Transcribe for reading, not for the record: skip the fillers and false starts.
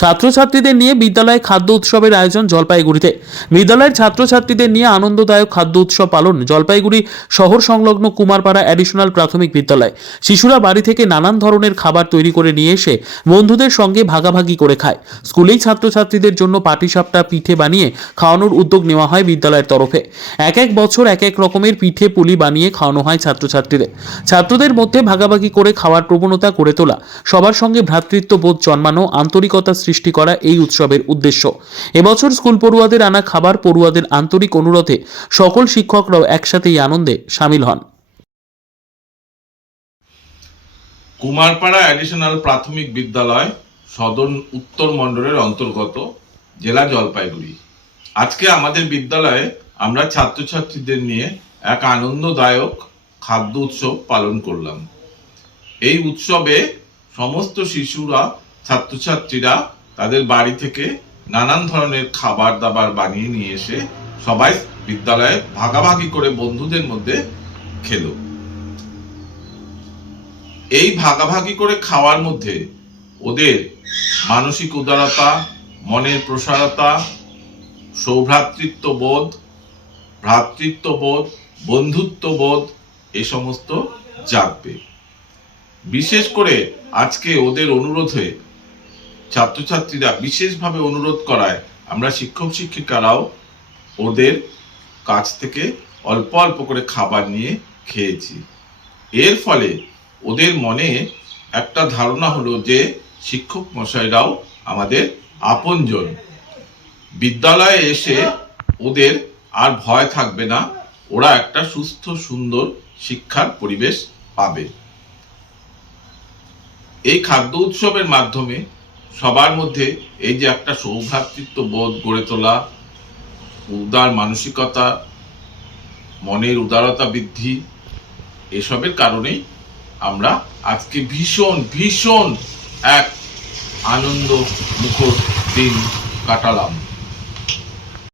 ছাত্রছাত্রীদের নিয়ে বিদ্যালয়ে খাদ্য উৎসবের আয়োজন জলপাইগুড়িতে। বিদ্যালয়ের ছাত্রছাত্রীদের নিয়ে আনন্দদায়ক খাদ্য উৎসব পালন জলপাইগুড়ি শহর সংলগ্ন কুমারপাড়া অ্যাডিশনাল প্রাথমিক বিদ্যালয়। শিশুরা বাড়ি থেকে নানান ধরনের খাবার তৈরি করে নিয়ে এসে বন্ধুদের সঙ্গে ভাগাভাগি করে খায়। স্কুলেই ছাত্রছাত্রীদের জন্য পাটিসাপটা পিঠে বানিয়ে খাওয়ানোর উদ্যোগ নেওয়া হয় বিদ্যালয়ের তরফে। এক এক বছর এক এক রকমের পিঠে পুলি বানিয়ে খাওয়ানো হয় ছাত্রছাত্রীদের। ছাত্রদের মধ্যে ভাগাভাগি করে খাওয়ার প্রবণতা গড়ে তোলা, সবার সঙ্গে ভ্রাতৃত্ববোধ জন্মানো, আন্তরিকতা সৃষ্টি করা এই উৎসবের উদ্দেশ্য। এবছর স্কুল পড়ুয়াদের আনা খাবার পড়ুয়াদের আন্তরিক অনুরোধে সকল শিক্ষকরাও একসাথে এই আনন্দে সামিল হন। কুমারপাড়া অ্যাডিশনাল প্রাথমিক বিদ্যালয় সদর উত্তর মণ্ডলের অন্তর্গত, জেলা জলপাইগুড়ি। আজকে আমাদের বিদ্যালয়ে আমরা ছাত্রছাত্রীদের নিয়ে এক আনন্দদায়ক খাদ্য উৎসব পালন করলাম। এই উৎসবে সমস্ত শিশুরা, ছাত্রছাত্রীরা তাদের বাড়ি থেকে নানান ধরনের খাবার দাবার বানিয়ে নিয়ে এসে সবাই বিদ্যালয়ে ভাগাভাগি করে বন্ধুদের মধ্যে খেলো। এই ভাগাভাগি করে খাওয়ার মধ্যে ওদের মানসিক উদারতা, মনের প্রসারতা, সৌভ্রাতৃত্ববোধ, ভ্রাতৃত্ববোধ, বন্ধুত্ববোধ এ সমস্ত জাগবে। বিশেষ করে আজকে ওদের অনুরোধে ছাত্রছাত্রীরা বিশেষভাবে অনুরোধ করায় আমরা শিক্ষক শিক্ষিকারাও ওদের কাছ থেকে অল্প অল্প করে খাবার নিয়ে খেয়েছি। এর ফলে ওদের মনে একটা ধারণা হলো যে শিক্ষক মশাইরাও আমাদের আপনজন। বিদ্যালয়ে এসে ওদের আর ভয় থাকবে না, ওরা একটা সুস্থ সুন্দর শিক্ষার পরিবেশ পাবে। এই খাদ্য উৎসবের মাধ্যমে সবার মধ্যে এই যে একটা সৌভ্রাতৃত্ব বোধ গড়ে তোলা, উদার মানসিকতা, মনের উদারতা বৃদ্ধি, এসবের কারণেই আমরা আজকে ভীষণ ভীষণ এক আনন্দ মুখর দিন কাটালাম।